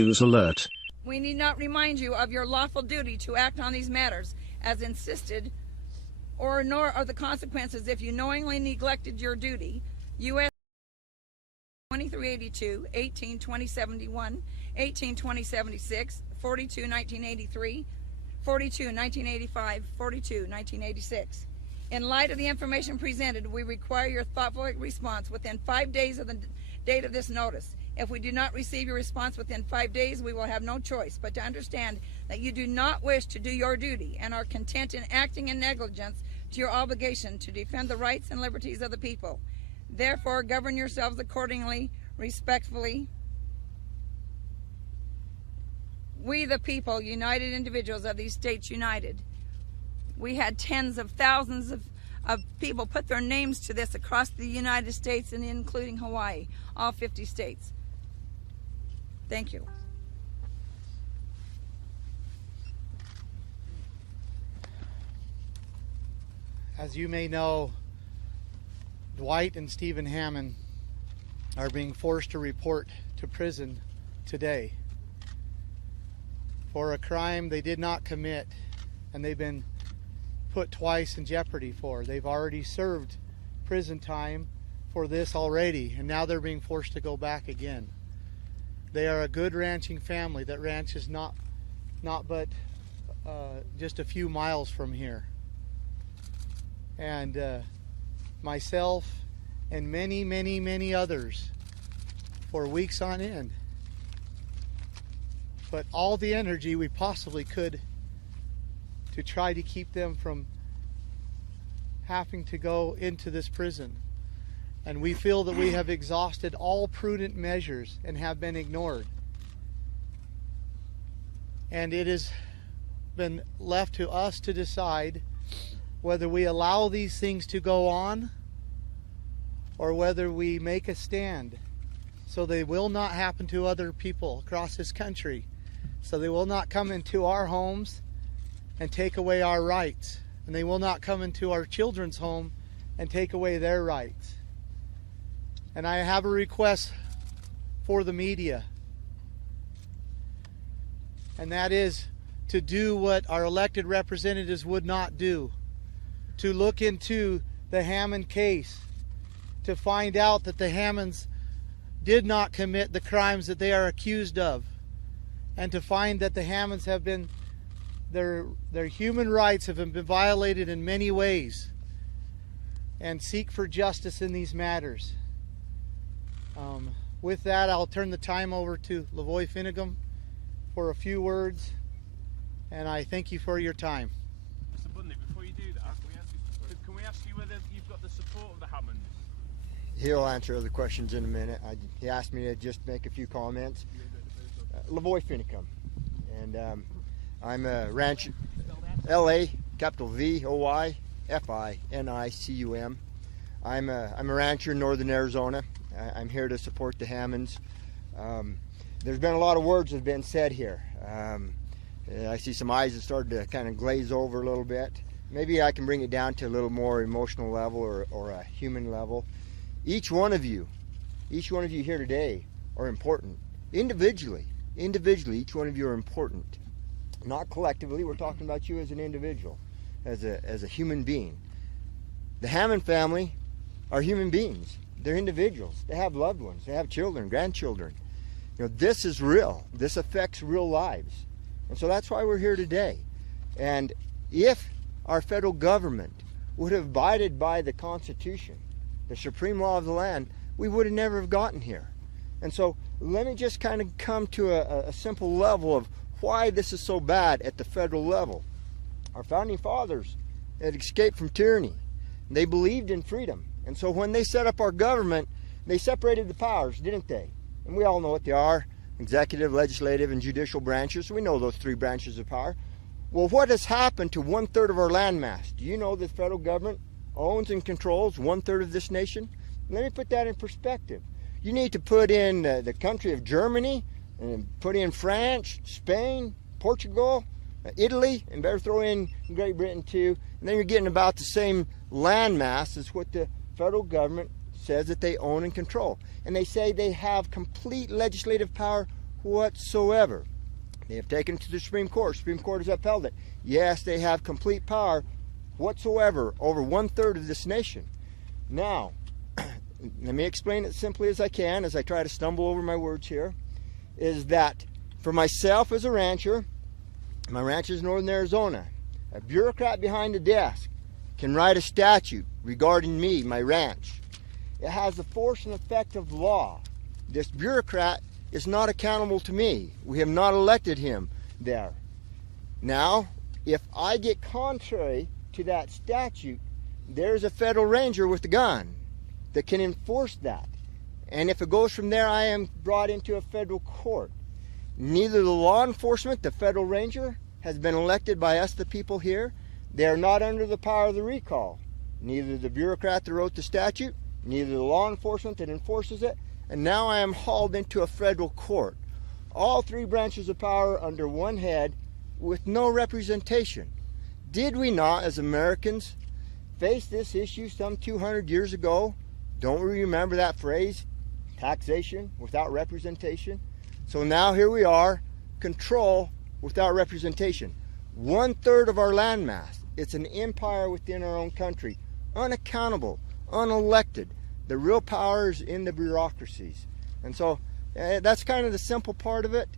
News alert. We need not remind you of your lawful duty to act on these matters as insisted, or nor of the consequences if you knowingly neglected your duty. U.S. 2382, 18 2071, 18 2076, 42 1983, 42 1985, 42 1986. In light of the information presented, we require your thoughtful response within 5 days of the date of this notice. If we do not receive your response within 5 days, we will have no choice but to understand that you do not wish to do your duty and are content in acting in negligence to your obligation to defend the rights and liberties of the people. Therefore, govern yourselves accordingly, respectfully. We, the people, united individuals of these states united. We had tens of thousands of people put their names to this across the United States and including Hawaii, all 50 states. Thank you. As you may know, Dwight and Stephen Hammond are being forced to report to prison today for a crime they did not commit, and they've been put twice in jeopardy for. They've already served prison time for this already, and now they're being forced to go back again. They are a good ranching family that ranches not but just a few miles from here. And myself and many others for weeks on end. But all the energy we possibly could to try to keep them from having to go into this prison. And we feel that we have exhausted all prudent measures and have been ignored. And it has been left to us to decide whether we allow these things to go on or whether we make a stand so they will not happen to other people across this country, so they will not come into our homes and take away our rights, and they will not come into our children's home and take away their rights. And I have a request for the media, and that is to do what our elected representatives would not do, to look into the Hammond case, to find out that the Hammonds did not commit the crimes that they are accused of, and to find that the Hammonds have been, their human rights have been violated in many ways, and seek for justice in these matters. With that, I'll turn the time over to Lavoy Finnegum for a few words, and I thank you for your time. Mr. Bundy, before you do that, can we ask you whether you've got the support of the Hammonds? He'll answer other questions in a minute. He asked me to just make a few comments. Lavoy Finnegum, and I'm a rancher, LA, capital VOY FINICUM. I'm a rancher in northern Arizona. I'm here to support the Hammonds. There's been a lot of words that have been said here. I see some eyes that started to kind of glaze over a little bit. Maybe I can bring it down to a little more emotional level or a human level. Each one of you here today are important. Individually, each one of you are important. Not collectively, we're talking about you as an individual, as a human being. The Hammond family are human beings. They're individuals. They have loved ones. They have children, grandchildren. You know, this is real. This affects real lives. And so that's why we're here today. And if our federal government would have abided by the Constitution, the supreme law of the land, we would have never have gotten here. And so let me just kind of come to a simple level of why this is so bad at the federal level. Our founding fathers had escaped from tyranny. They believed in freedom. And so when they set up our government, they separated the powers, didn't they? And we all know what they are: executive, legislative, and judicial branches. We know those three branches of power. Well, what has happened to 1/3 of our landmass? Do you know the federal government owns and controls 1/3 of this nation? Let me put that in perspective. You need to put in the country of Germany, and put in France, Spain, Portugal, Italy, and better throw in Great Britain too. And then you're getting about the same landmass as what the federal government says that they own and control. And they say they have complete legislative power whatsoever. They have taken it to the Supreme Court. Supreme Court has upheld it. Yes, they have complete power whatsoever over 1/3 of this nation. Now, let me explain it simply as I can as I try to stumble over my words here, is that for myself as a rancher, my ranch is in northern Arizona, a bureaucrat behind a desk can write a statute regarding me, my ranch. It has the force and effect of law. This bureaucrat is not accountable to me. We have not elected him there. Now, if I get contrary to that statute, there's a federal ranger with a gun that can enforce that. And if it goes from there, I am brought into a federal court. Neither the law enforcement, the federal ranger, has been elected by us, the people here. They are not under the power of the recall. Neither the bureaucrat that wrote the statute, neither the law enforcement that enforces it, and now I am hauled into a federal court. All three branches of power under one head with no representation. Did we not, as Americans, face this issue some 200 years ago? Don't we remember that phrase? Taxation without representation. So now here we are, control without representation. 1/3 of our landmass. It's an empire within our own country. Unaccountable, unelected. The real power is in the bureaucracies. And so that's kind of the simple part of it.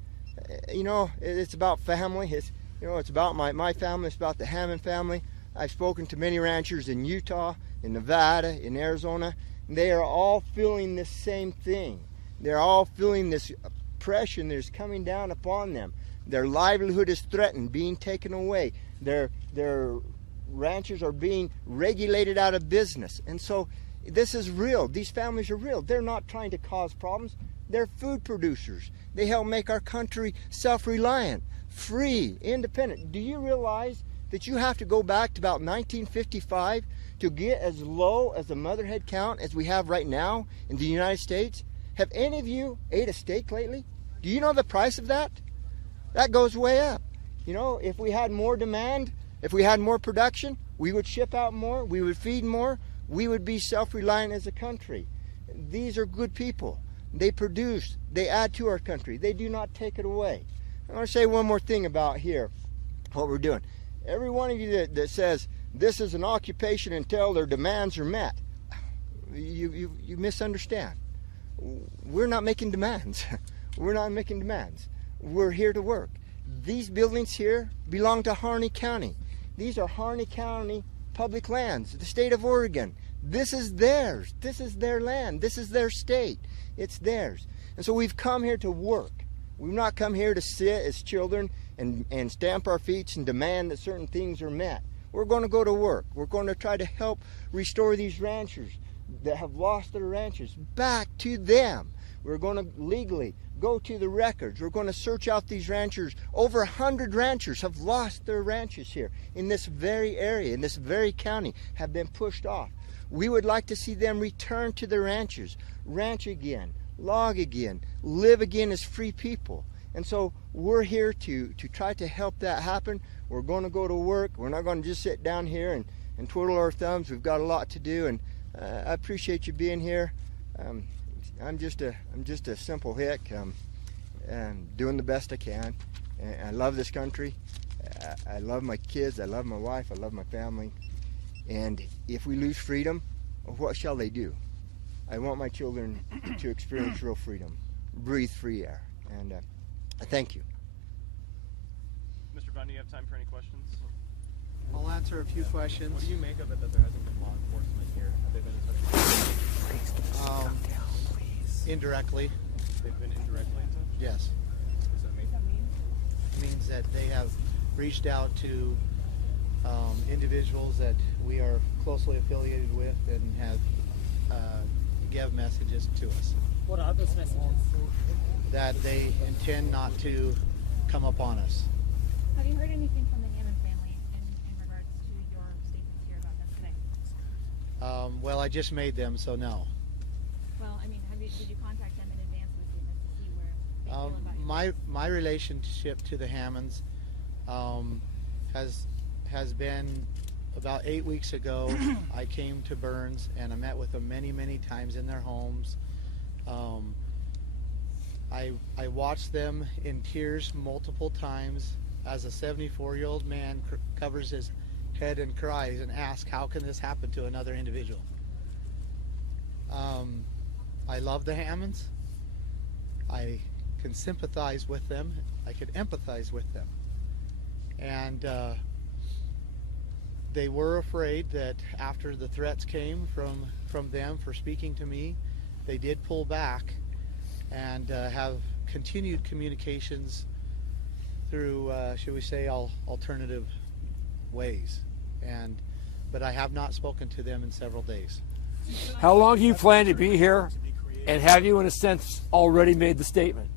It's about family. It's about my family. It's about the Hammond family. I've spoken to many ranchers in Utah, in Nevada, in Arizona. And they are all feeling the same thing. They're all feeling this oppression that is coming down upon them. Their livelihood is threatened, being taken away. Their ranchers are being regulated out of business. And so this is real. These families are real. They're not trying to cause problems. They're food producers. They help make our country self-reliant, free, independent. Do you realize that you have to go back to about 1955 to get as low as the mother head count as we have right now in the United States? Have any of you ate a steak lately? Do you know the price of that? That goes way up. If we had more demand, if we had more production, we would ship out more, we would feed more, we would be self-reliant as a country. These are good people. They produce, they add to our country. They do not take it away. I want to say one more thing about here, what we're doing. Every one of you that says this is an occupation until their demands are met, you misunderstand. We're not making demands. We're not making demands. We're here to work. These buildings here belong to Harney County. These are Harney County public lands, the state of Oregon. This is theirs. This is their land. This is their state. It's theirs. And so we've come here to work. We've not come here to sit as children and stamp our feet and demand that certain things are met. We're going to go to work. We're going to try to help restore these ranchers that have lost their ranches back to them. We're going to legally go to the records. We're going to search out these ranchers. Over 100 ranchers have lost their ranches here in this very area, in this very county, have been pushed off. We would like to see them return to their ranches, ranch again, log again, live again as free people. And so we're here to try to help that happen. We're going to go to work. We're not going to just sit down here and twiddle our thumbs. We've got a lot to do, and I appreciate you being here. I'm just a simple hick, and doing the best I can. And I love this country. I love my kids. I love my wife. I love my family. And if we lose freedom, what shall they do? I want my children to experience real freedom, breathe free air. And I thank you. Mr. Bundy, you have time for any questions? I'll answer a few questions. What do you make of it that there hasn't been law enforcement here? Have they been in touch? Indirectly, They've been indirectly in touch? yes. What does that mean? It means that they have reached out to individuals that we are closely affiliated with and have give messages to us What are those messages? that they intend not to come upon us. Have you heard anything from the Hammond family in regards to your statements here about them today? Well, I just made them, so no. Well, I mean, did you contact them in advance of the statements to see where they feel about it? My relationship to the Hammonds has been about 8 weeks ago. I came to Burns and I met with them many times in their homes. I watched them in tears multiple times as a 74-year-old man covers his head and cries and asks, how can this happen to another individual? I love the Hammonds. I can sympathize with them. I can empathize with them. And they were afraid that after the threats came from them for speaking to me, they did pull back and have continued communications through, should we say, alternative ways. But I have not spoken to them in several days. How long do you plan to be here? And have you, in a sense, already made the statement?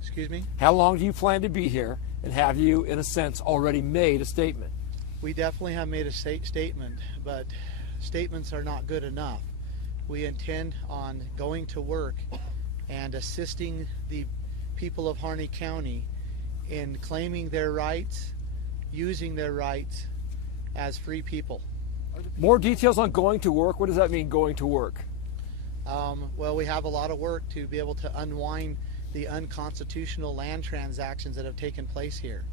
Excuse me? How long do you plan to be here? And have you, in a sense, already made a statement? We definitely have made a statement, but statements are not good enough. We intend on going to work and assisting the people of Harney County in claiming their rights, using their rights as free people. More details on going to work. What does that mean, going to work? Well, we have a lot of work to be able to unwind the unconstitutional land transactions that have taken place here.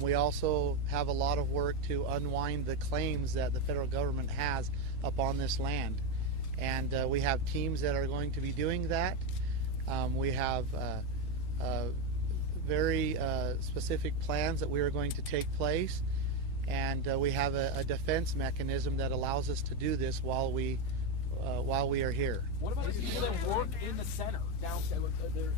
We also have a lot of work to unwind the claims that the federal government has upon this land. And we have teams that are going to be doing that. We have very specific plans that we are going to take place. And we have a defense mechanism that allows us to do this while we are here. What about the people that work in the center downstairs?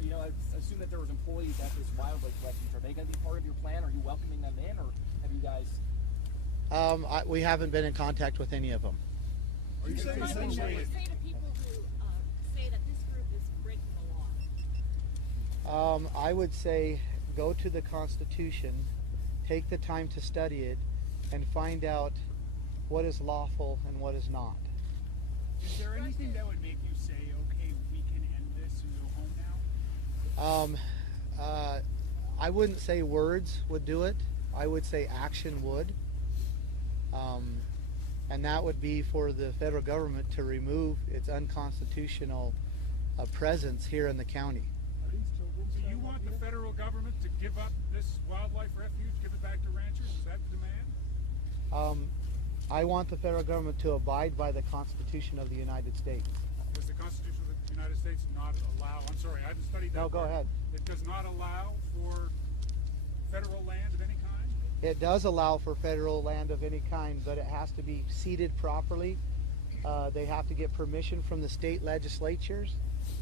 You know, I assume that there was employees at this wildlife refuge. Are they going to be part of your plan? Are you welcoming them in, or have you guys? We haven't been in contact with any of them. What would you say to people who say that this group is breaking the law? I would say go to the Constitution, take the time to study it, and find out what is lawful and what is not. Is there anything that would make you say, okay, we can end this and go home now? I wouldn't say words would do it. I would say action would. And that would be for the federal government to remove its unconstitutional presence here in the county. Do you want the federal government to give up this wildlife refuge, give it back to ranchers? Is that the demand? I want the federal government to abide by the Constitution of the United States. Does the Constitution of the United States not allow, I'm sorry, I haven't studied that. No, go part. ahead. It does not allow for federal land of any kind? It does allow for federal land of any kind, but it has to be seeded properly. They have to get permission from the state legislatures.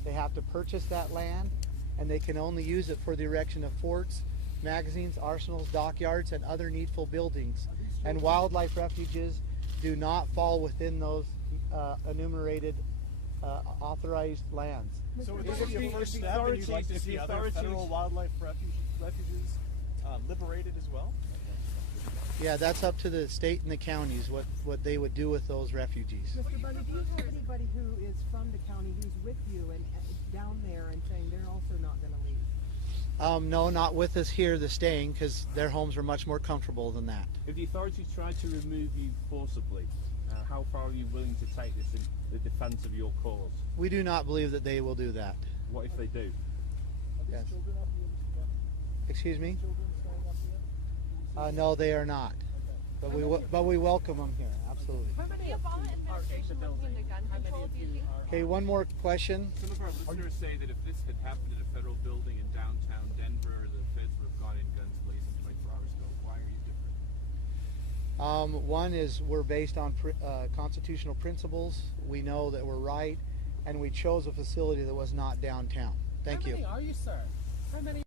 They have to purchase that land, and they can only use it for the erection of forts, magazines, arsenals, dockyards, and other needful buildings. And wildlife refuges do not fall within those enumerated authorized lands. So would this be a first step, and you'd like to see other federal wildlife refuges liberated as well? Yeah, that's up to the state and the counties what they would do with those refugees. Mr. Bundy, do you have anybody who is from the county who's with you and down there and saying they're also not going to leave? No, not with us here, the staying, because their homes are much more comfortable than that. If the authorities try to remove you forcibly, how far are you willing to take this in the defence of your cause? We do not believe that they will do that. What if they do? Yes. Excuse me? No, they are not. But we welcome them here, absolutely. The Obama administration looking into gun control, do you think? Okay, one more question. Some of our listeners say that if this had happened in a federal building in downtown Denver, the feds would have gone in guns blazing 24 hours ago. Why are you different? One is we're based on constitutional principles. We know that we're right, and we chose a facility that was not downtown. Thank you. How many are you, sir? How many?